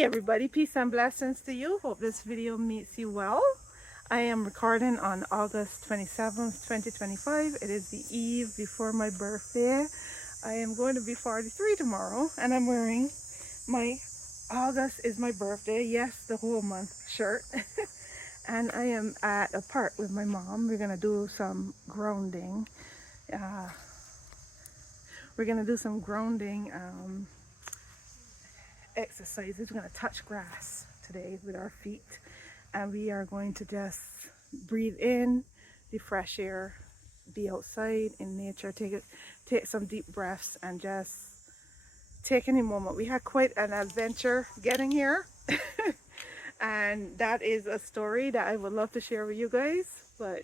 Hey everybody, peace and blessings to you. Hope this video meets you well. I am recording on August 27th, 2025. It is the eve before my birthday. I am going to be 43 tomorrow and I'm wearing my August is my birthday, yes, the whole month shirt. And I am at a park with my mom. We're going to do some grounding. Uh, we're going to do some grounding exercises. We're going to touch grass today with our feet, and we are going to just breathe in the fresh air, be outside in nature, take some deep breaths and just take any moment. We had quite an adventure getting here and that is a story that I would love to share with you guys. But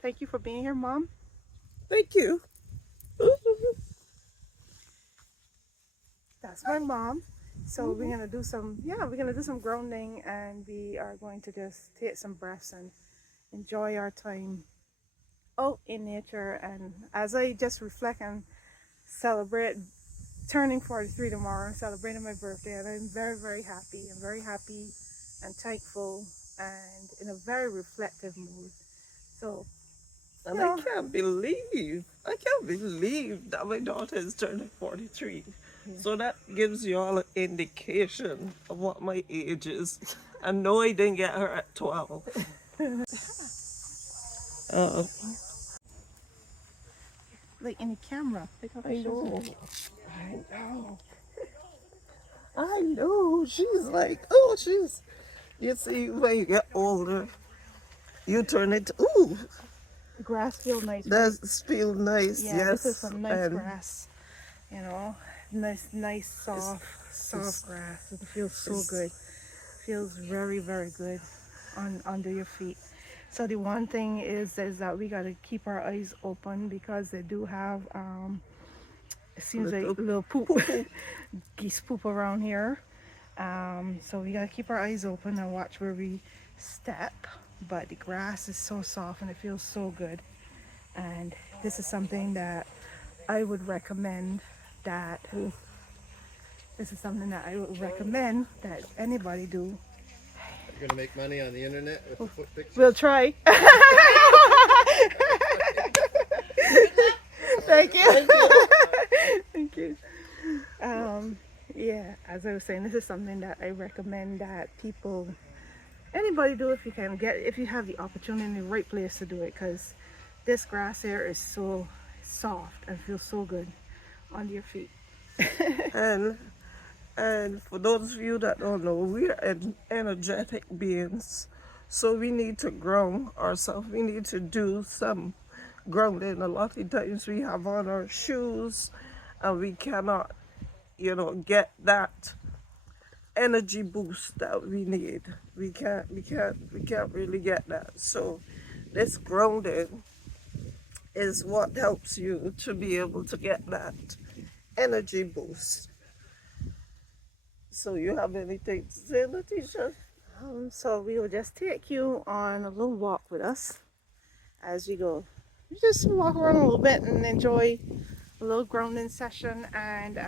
thank you for being here, Mom. Thank you. That's my mom. So we're gonna do some grounding, and we are going to just take some breaths and enjoy our time out in nature. And as I just reflect and celebrate turning 43 tomorrow, celebrating my birthday, and I'm very, very happy. I'm very happy and thankful and in a very reflective mood. So, And I can't believe that my daughter is turning 43. yeah. So that gives you all an indication of what my age is. I know I didn't get her at 12. Uh, Like in the camera. I know. I know. I know. She's like, oh, you see, when you get older, you turn it, ooh, The grass feels nice, right? that feels nice, Yeah, yes. this is some nice And grass, nice, soft grass. It feels so good. Feels very, very good under your feet. So the one thing is that we gotta keep our eyes open because they do have it seems like little poop, geese poop around here. So we gotta keep our eyes open and watch where we step. But the grass is so soft and it feels so good. And this is something that I would recommend that anybody do. You're gonna make money on the internet with the foot pictures? We'll try. Thank you. Thank you. Yeah, as I was saying, this is something that I recommend that anybody do if you have the opportunity, the right place to do it, because this grass here is so soft and feels so good under your feet. and and for those of you that don't know, we are energetic beings, so we need to ground ourselves. We need to do some grounding. A lot of times we have on our shoes and we cannot, get that energy boost that we need. We can't really get that. So this grounding is what helps you to be able to get that energy boost. So you have anything to say, Letitia? So we will just take you on a little walk with us as we go. We just walk around a little bit and enjoy a little grounding session and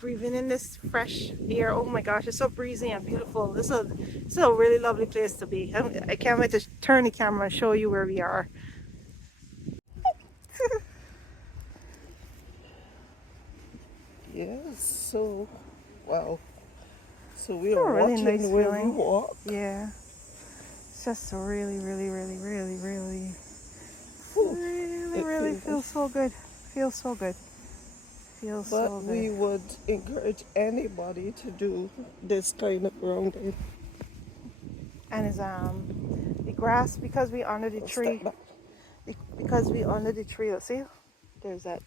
breathing in this fresh air. Oh my gosh, it's so breezy and beautiful. This is a really lovely place to be. I can't wait to turn the camera and show you where we are. Yes, so, wow. So we Oh, are really watching nice where we feeling. walk. Yeah. It's just so really, really, really, really, really, Whew, really, it really feels. feels so good. Feels so good. Feels But so we good. would encourage anybody to do this kind of grounding. And it's the grass, because we under the Step tree. back. Because we under the tree. Let's see. There's that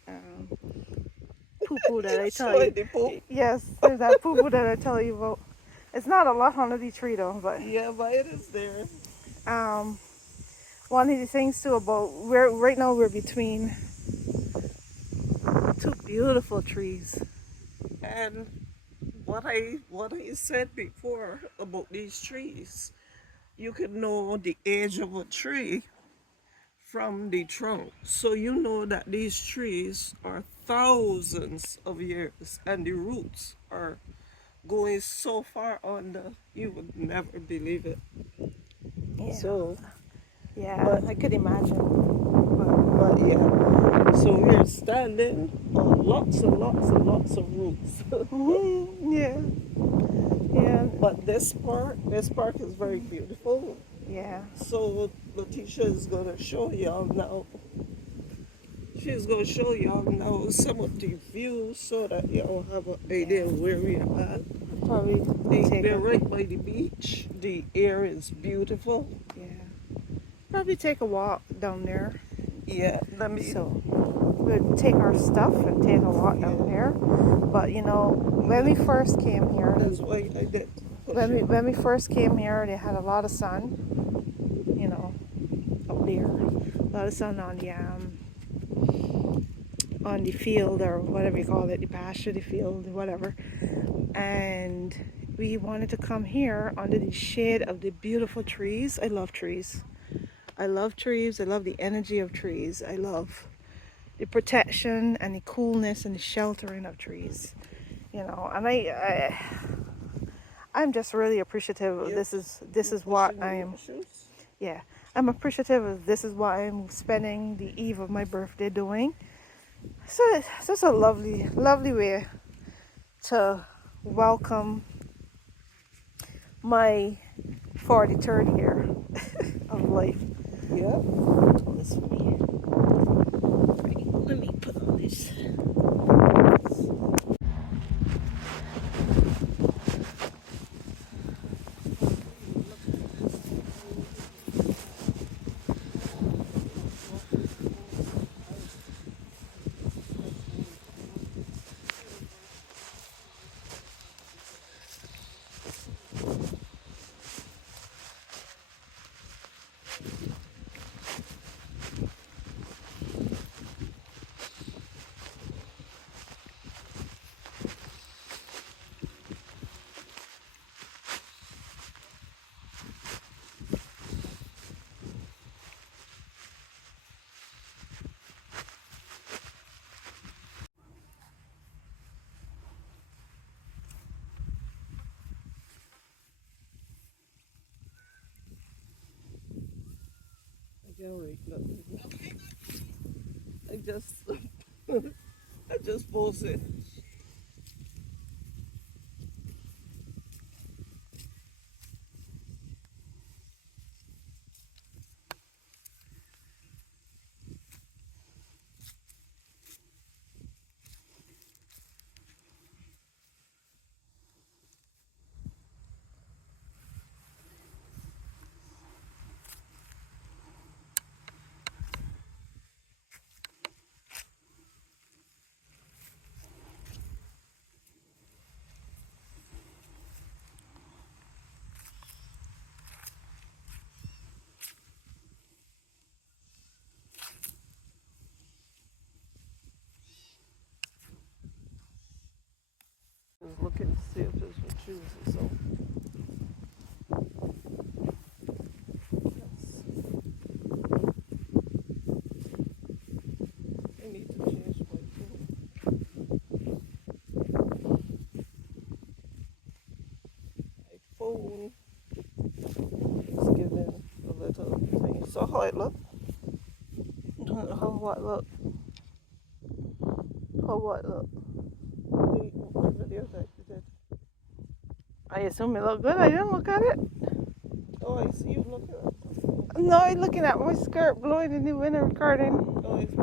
poo poo that I tell Showing you. the poop. Yes, there's that poo poo that I tell you about. It's not a lot under the tree though, but Yeah, but it is there. um, one of the things too about right now we're between two beautiful trees. And what I said before about these trees, you can know the age of a tree from the trunk. So you know that these trees are thousands of years, and the roots are going so far under, you would never believe it. Yeah. So, Yeah, but I could imagine. but yeah, so we're standing on lots and lots and lots of roots. Yeah. Yeah. But this park is very beautiful. Yeah. So Letitia is gonna show y'all now. She's gonna show y'all now some of the views so that y'all have an idea where we are at. Probably take We're a right by the beach. The air is beautiful. yeah. Probably take a walk down there. Yeah, let me. So we'll take our stuff and take a walk down there. But you know, when we first came here, That's why I did. when we first came here, they had a lot of sun. You know, out there, a lot of sun on the field or whatever you call it, the pasture, the field, whatever. And we wanted to come here under the shade of the beautiful trees. I love trees. I love trees. I love the energy of trees. I love the protection and the coolness and the sheltering of trees. You know, and I'm just really appreciative. Yep. This is what I'm. Yeah, I'm appreciative of this is what I'm spending the eve of my birthday doing. So it's just a lovely, lovely way to welcome my 43rd year of life. Yep. Hold this for me. Right, let me put on this. I can't wait. Look. I just, I just posted. Just looking to see if this will choose it. So, yes. I need to change my phone. My phone is giving a little thing. So how it look? How what look? How what look? The video that you did. I assume it looked good. I didn't look at it. Oh, I see you looking at something. No, I'm looking at my skirt blowing in the wind and recording. Oh, it's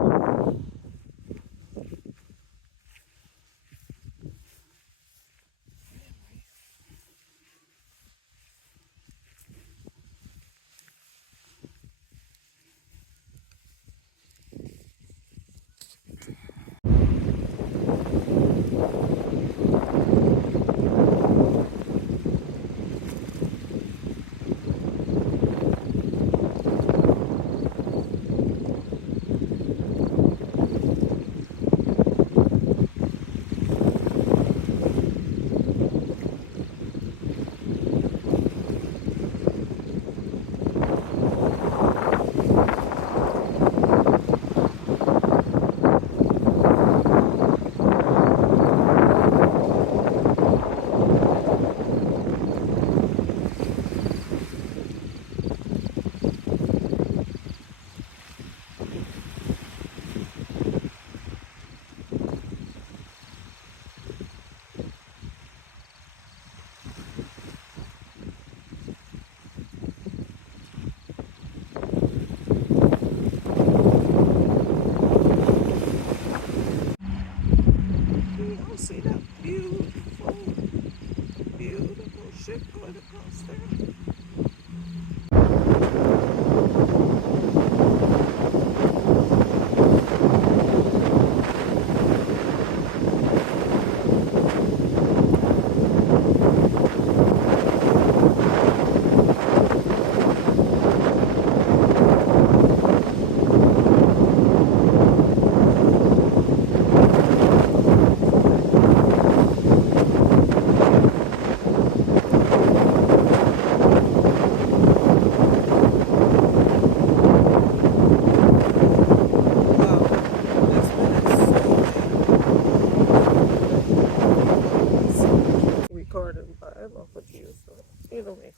know how to use them. You know me.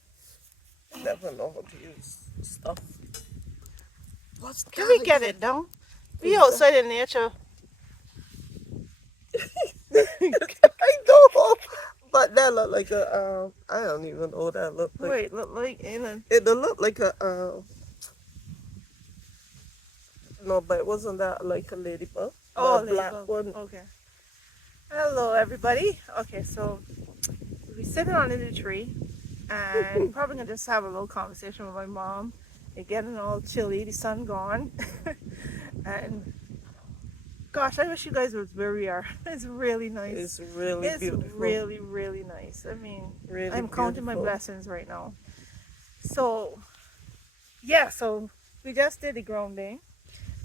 Never know how to use stuff. What's Can we that get again? it down? We Is that? outside in nature. I know, but that look like a I don't even know what that look like. Wait, look like in a It look like a no, but wasn't that like a ladybug? The oh black ladybug. one. Okay. Hello everybody. Okay, so we're sitting under the tree and probably gonna just have a little conversation with my mom. It's getting all chilly, the sun gone. And gosh, I wish you guys was where we are. It's really nice. It's really It's beautiful. really, really nice. I mean, Really I'm counting my beautiful. blessings right now. So, yeah, so we just did the grounding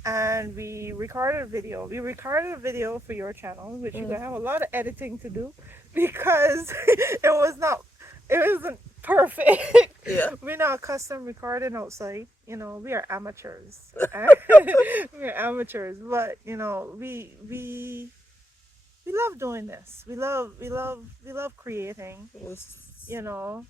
and we recorded a video. We recorded a video for your channel, which you're gonna have a lot of editing to do because it wasn't perfect. Yeah. We're not custom recording outside, you know, we are amateurs. We're amateurs, but you know, we love doing this. We love creating, It's, you know,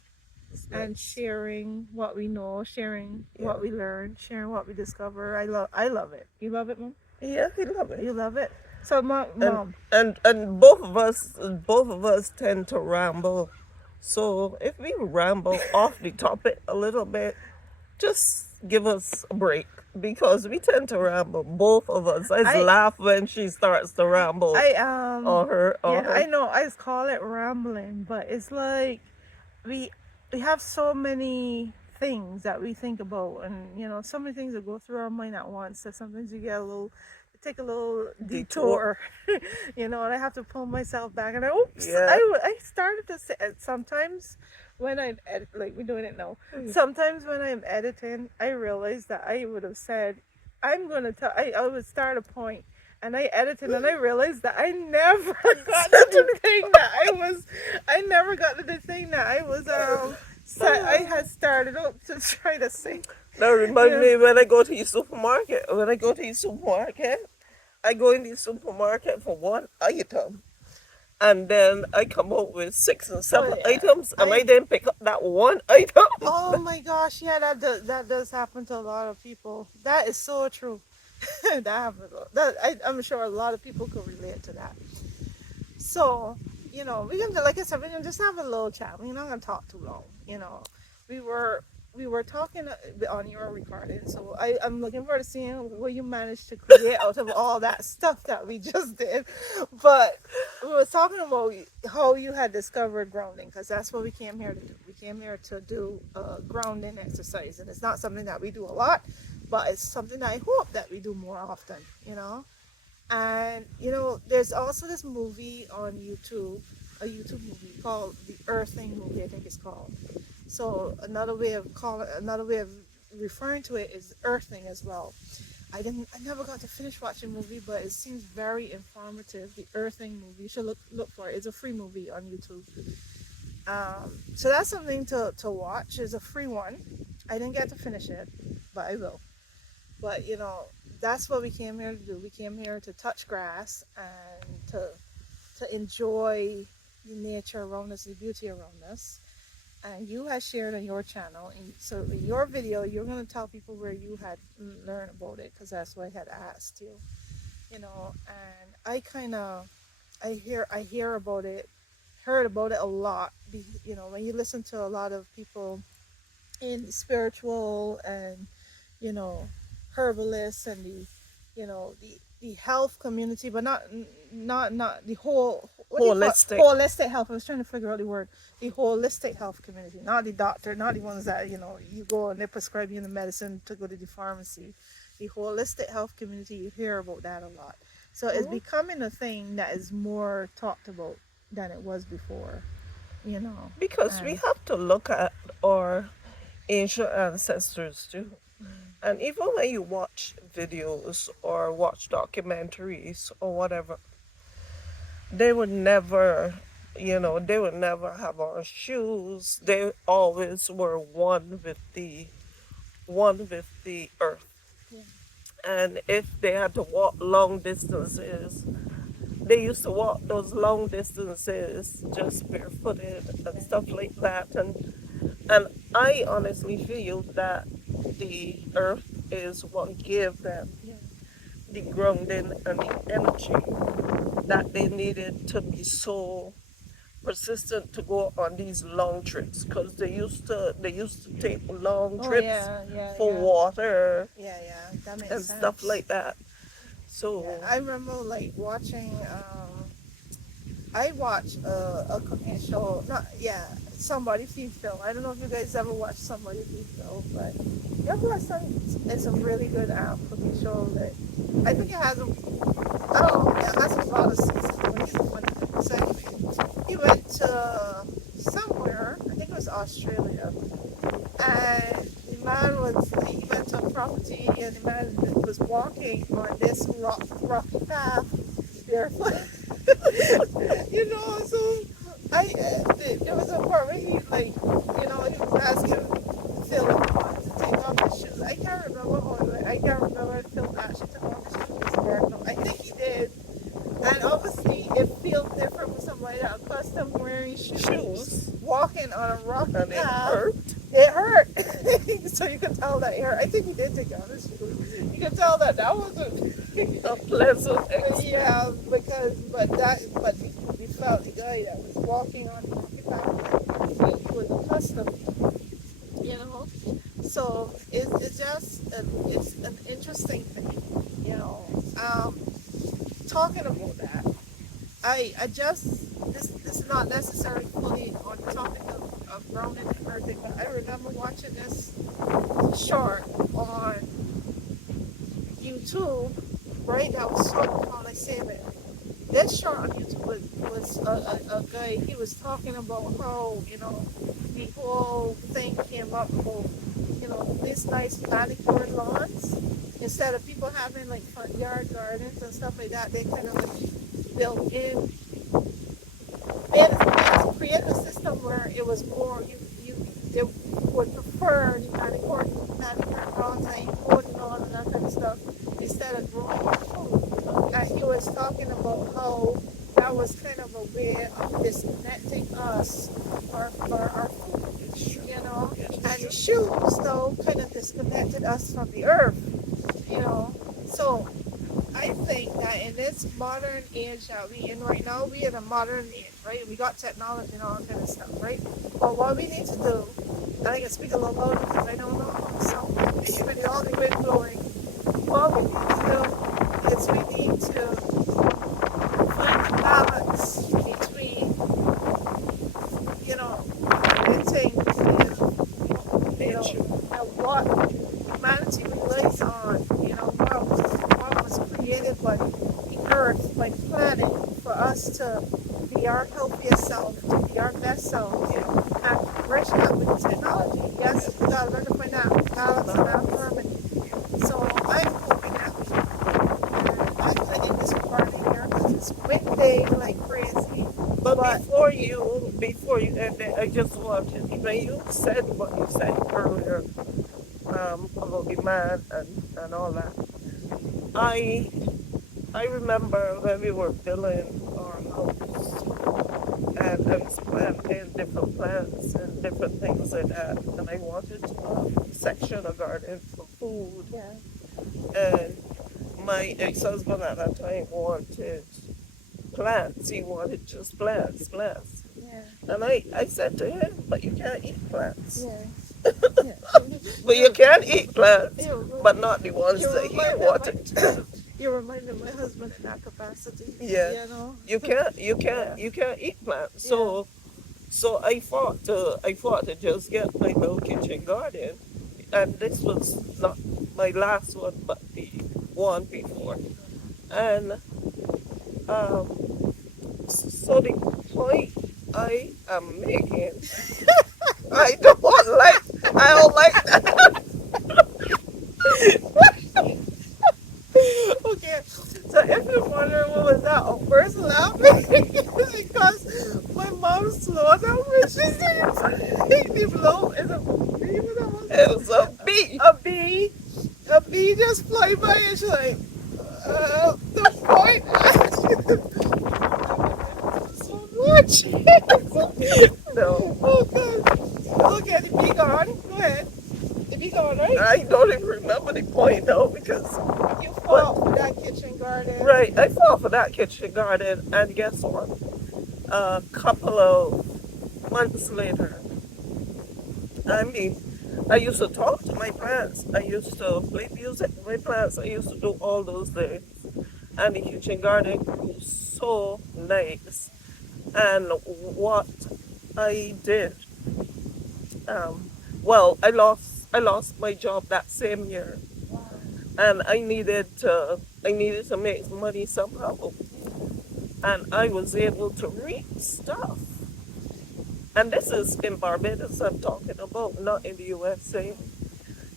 it's and nice. sharing what we know, sharing Yeah. what we learn, sharing what we discover. I love it. You love it, Mom? Yeah, I love it. You love it? So mom, And mom. and both of us tend to ramble. So if we ramble off the topic a little bit, just give us a break because we tend to ramble. Both of us. I I laugh when she starts to ramble. I Or yeah, her. I know I just call it rambling, but it's like we we have so many things that we think about, and you know, so many things that go through our mind at once that sometimes you get a little take a little Detour. detour. You know, and I have to pull myself back, and oops, Yeah. I started to say sometimes when I'm like we're doing it now, Mm. sometimes when I'm editing I realize that I would have said I'm gonna tell I would start a point and I edited and I realized that I never got to the thing that I never got to the thing that I was I had started up to try to say. That reminds Yeah. me when I go to the supermarket. When I go to the supermarket, I go in the supermarket for one item. And then I come out with 6 or 7 Oh yeah. items, and I then pick up that one item. Oh my gosh, yeah, that does happen to a lot of people. That is so true. That happens. I'm sure a lot of people could relate to that. So, you know, we can, like I said, we can just have a little chat. We're not gonna talk too long. You know, we were we were talking on your recording, so I'm looking forward to seeing what you managed to create out of all that stuff that we just did. But we were talking about how you had discovered grounding, because that's what we came here to do. We came here to do a grounding exercise, and it's not something that we do a lot, but it's something I hope that we do more often. You know. And you know, there's also this movie on YouTube, a YouTube movie called the Earthing movie, I think it's called. So another way of referring to it is Earthing as well. I never got to finish watching the movie, but it seems very informative. The Earthing movie, you should look for it. It's a free movie on YouTube. So that's something to watch. It's a free one. I didn't get to finish it, but I will. But you know, that's what we came here to do. We came here to touch grass and to enjoy the nature around us, the beauty around us. And you had shared on your channel, and so in your video, you're gonna tell people where you had learned about it, because that's what I had asked you. You know, and I kind of I hear about it, heard about it a lot. You know, when you listen to a lot of people in spiritual and you know herbalists and the health community, but not the whole, what do you call it? Holistic. Holistic health. I was trying to figure out the word. The holistic health community, not the doctor, not the ones that you know you go and they prescribe you the medicine to go to the pharmacy. The holistic health community, you hear about that a lot. So it's Mhm. becoming a thing that is more talked about than it was before. You know, Because we and have to look at our ancient ancestors too. And even when you watch videos or watch documentaries or whatever, they would never, they would never have on shoes. They always were one with the earth. yeah. And if they had to walk long distances, they used to walk those long distances just barefooted and stuff like that. And I honestly feel that the earth is what gave them the grounding and the energy that they needed to be so persistent to go on these long trips, because they used to take long Oh trips yeah, yeah, for yeah, water yeah. That makes and stuff sense. like that. Yeah, So I remember like watching. I watched a cooking show. Not yeah, Somebody Feed Phil. I don't know if you guys ever watched Somebody Feed Phil, but you ever watch some? It's a really good cooking show that I think it has. I don't know. It has a lot of seasons. So anyway, he went to somewhere. I think it was Australia, and the man was. He went to a property, and the man was walking on this rocky path barefoot. So there was a part where he he was asking Phil if he wanted to take off his shoes. I can't remember I can't remember if Phil actually took off his shoes or no. I think he did. And obviously it feels different for somebody that accustomed wearing shoes, shoes, walking on a rocky and it path. hurt. It hurt. So you could tell that it hurt. I think he did take off his shoes. You could tell that wasn't A pleasant experience. yeah, but we felt the guy that was walking on the rocky path, he was accustomed, you know. So it's just it's an interesting thing, you know. Talking about that, I just this is not necessarily fully on the topic of grounding and everything, but I remember watching this short on YouTube, right? That was so how I say it. This short on YouTube was a guy. He was talking about how the whole thing came up about these nice manicured lawns instead of people having like front yard gardens and stuff like that. They kind of like built in and created a system where it was more you they would prefer the manicured lawns and you mowed lawn and that kind of stuff instead of growing food. And he was talking about how that was kind of a way of disconnecting us for our food, and the shoes though kind of disconnected us from the earth. So I think that in this modern age that we in right now, we in a modern age, right? We got technology and all that kind of stuff, right? But what we need to do, and I can speak a little louder because I don't know, so with all the wind blowing, what we need to do is we need to find a balance between, renting and what humanity relies on, what was created by the earth, by planning for us to be our healthiest self, to be our best self, and bridge that with the technology. Yes, we gotta learn to find that balance and that harmony. So I'm hoping that I'm taking this part in here because it's windy like crazy. But before you end it, I just wanted, when you said what you said earlier, about the man and all that, I I remember when we were building our house, and I was planting different plants and different things like that, and I wanted to section a garden for food, Yeah, and my ex-husband at that time wanted plants. He wanted just plants. yeah, And I said to him, but you can't eat plants. yeah, yeah. But you can eat plants, You, but not the ones you that he reminded wanted. you reminded my husband in that capacity. Yeah. You know. You can't eat plants. So I thought to just get my little kitchen garden, and this was not my last one, but the one before. And so the point I am making, I don't like that. Okay, so if you're wondering what was that, a person laughing because my mom slowed down when she said the blow is a bee. What that It was? was a bee. A bee. A bee just flew by and she's like, the point. No, Oh, good. Okay, the bee gone. Go ahead. The bee gone, right? I don't even remember the point now because, You but fought for that kitchen garden. right, I fought for that kitchen garden, and guess what? A couple of months later, I mean, I used to talk to my plants. I used to play music with my plants. I used to do all those things. And the kitchen garden grew so nice. And what I did, um, well, I lost my job that same year, and I needed to make money somehow, and I was able to read stuff. And this is in Barbados I'm talking about, not in the USA.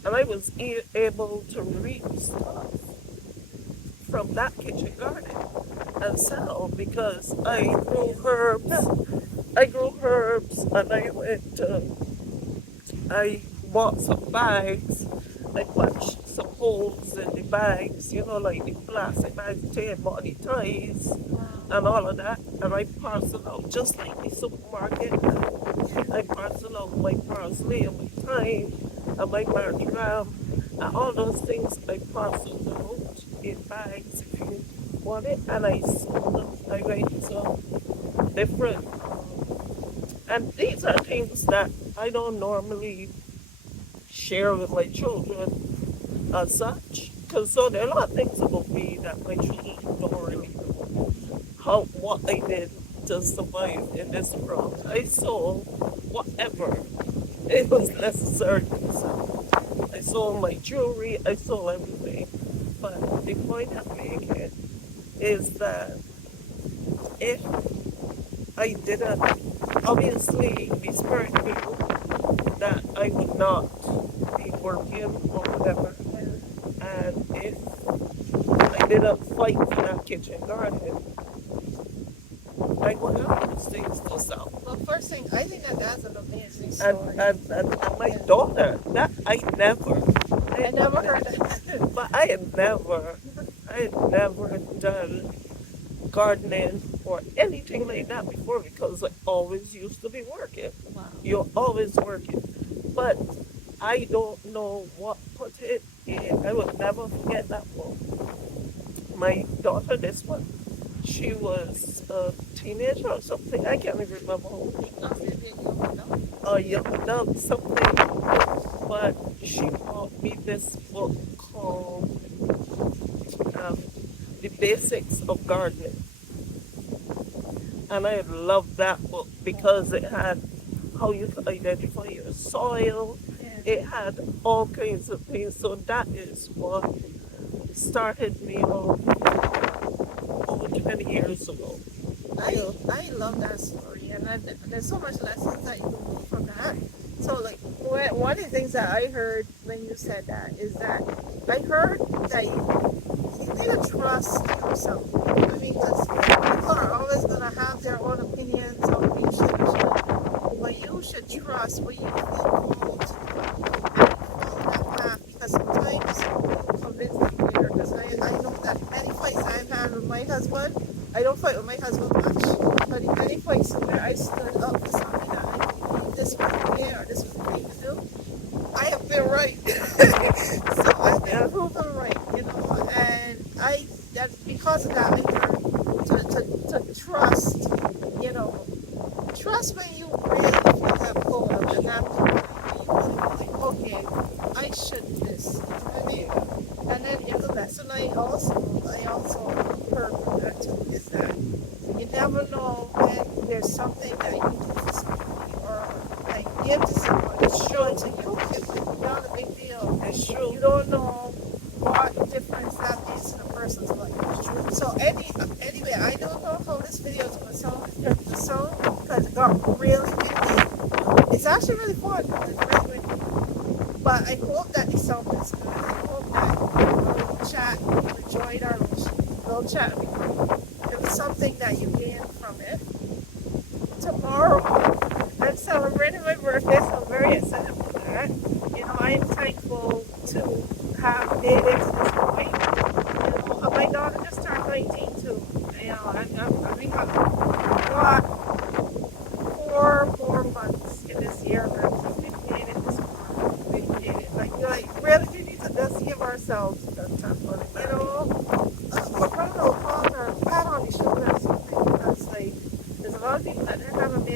And I was able to reap stuff from that kitchen garden and sell because I grew herbs. I grew herbs, and I bought some bags. I punched some holes in the bags, like the plastic bags, tape body ties, and all of that. And I parcel out just like the supermarket. I parcel out my parsley and my thyme and my marjoram and all those things. I parcel out in bags if you want it, and I sold them. I went to different, and these are things that I don't normally share with my children as such. Because so there are a lot of things about me that my children don't really know. What I did to survive in this world. I sold whatever it was necessary to sell. I sold my jewelry, I sold everything. But the point I'm making is that if I didn't, obviously the spirit knew that I would not be working or whatever. And if I didn't fight for that kitchen garden, I would have those things to sell. Well, first thing, I think that's an amazing And, story. and my daughter, that I never heard that. but I had never done gardening or anything like that before because I always used to be working. Wow. You're always working. But I don't know what put it in. I will never forget that book. My daughter, this one, she was a teenager or something. I can't even remember how old a young adult, something. But she bought me this book called um, The Basics of Gardening. And I loved that book because it had how you could identify your soil. It had all kinds of things. So that is what started me off over 20 years ago. I love that story, and there's so much lessons that you can learn from that. So, like, one of the things that I heard when you said that is that I heard that you need to trust yourself. I mean, because people are always going to have their own opinions on what you should do, but you should trust what you feel called to do and follow that path, because sometimes convince them later. Because I know that many fights I've had with my husband, I don't fight with my husband much, but in many fights where I stood up for something that I believe this was okay or this was the thing to do, I have been right. So I've been proven right, and that because of that, I learned to trust, trust when you really feel that pull and that like, okay, I should do this. You know what I mean? And then in the lesson I also heard from that too is that you never know when there's something that you do for somebody or like give to someone. It's true until you give it. It's not a big deal. It's true. You don't know what difference that makes in a person's life. It's true. So anyway, I don't know how this video is going to sound because it got really windy. It's actually really fun. It's really windy. But I hope that the sound is good. I hope that our little chat, you enjoyed our little chat. It was something that you gained from it. Tomorrow, I'm celebrating my birthday, so I'm very excited for that. I am thankful to have made it to this point. My daughter just turned 19 too. I'm really happy. God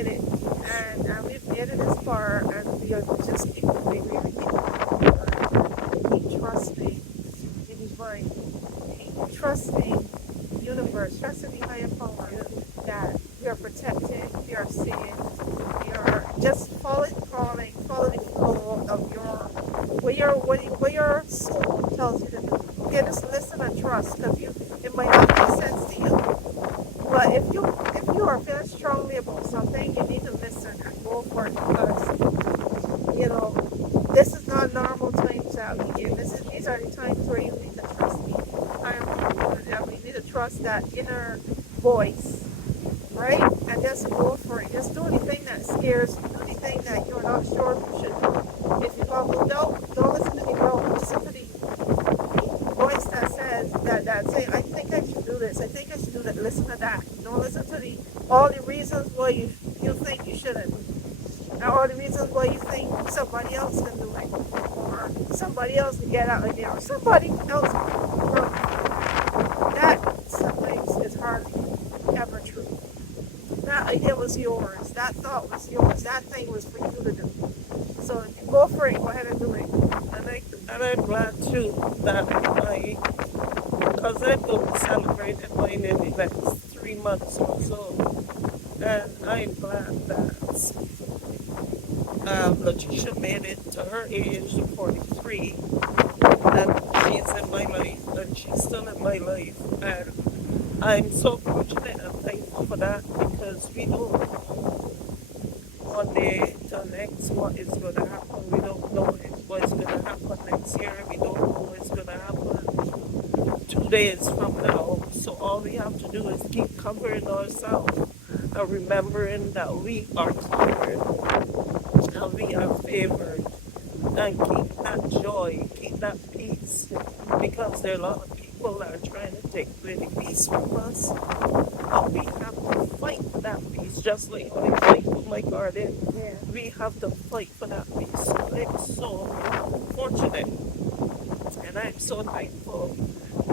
made it, and we've made it this far, and we are just keep moving. We keep trusting in divine, keep trusting universe, trusting the higher power that we are protected, we are seen, we are just follow the flow of your what your soul tells you to do. Okay, just listen and trust, because it might not make sense to you. But if you are feeling strongly about something, you need to listen and go for it, because this is not normal times that we in. These are the times where you need to trust me. We need to trust that inner voice, right? And just go for it. Just do anything that scares you. Do anything that you're not sure if you should do. If you have a doubt, don't listen to the doubt. Listen to the voice that says that say, I think I should do this. I think I should do that. Listen to that. Don't listen to all the reasons why you think you shouldn't. And all the reasons why you think somebody else can do it. Or somebody else can get out of there. Or somebody else can. That sometimes is hardly ever true. That idea was yours. That thought was yours. That thing was for you to do. So go for it. Go ahead and do it. And I'm glad too that because I'm going to celebrate mine in the next 3 months or so. And I'm glad that Letitia made it to her age of 43, and she's in my life, and she's still in my life. And I'm so fortunate and thankful for that, because we don't know one day to next what is going to happen. We don't know what's going to happen next year. We don't know what's going to happen 2 days from now. So all we have to do is keep covering ourselves and remembering that we are covered and we are favored. And keep that joy, keep that peace, because there are a lot of people that are trying to take away the peace from us. And we have to fight for that peace, just like I fight for my garden. Yeah. We have to fight for that peace. So I'm so fortunate, and I'm so thankful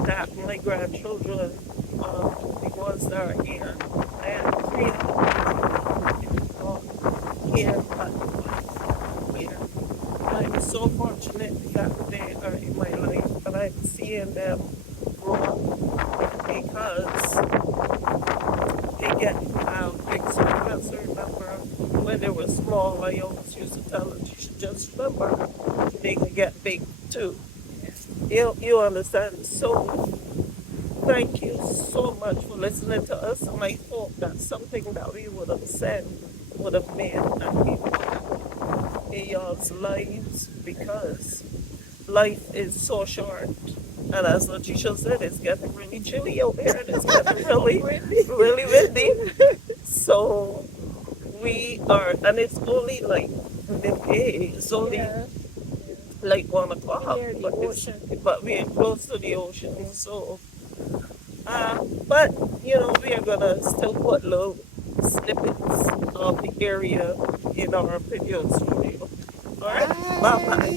that my grandchildren, the ones that are here, I have 3 here, but here. I'm so fortunate that they are in my life, and I'm seeing them grow, because they get big. So I also remember when they were small, I always used to tell them, you should just remember they can get big too. You understand? So thank you so much for listening to us, and I hope that something that we would have said would have made an impact in y'all's lives, because life is so short. And as Letitia said, it's getting really chilly out there, and it's getting really, really windy. So we are, and it's only like midday. It's only like 1 o'clock, Near the but ocean. but we're close to the ocean. So, but we are gonna still put little snippets of the area in our video studio. All right, bye bye.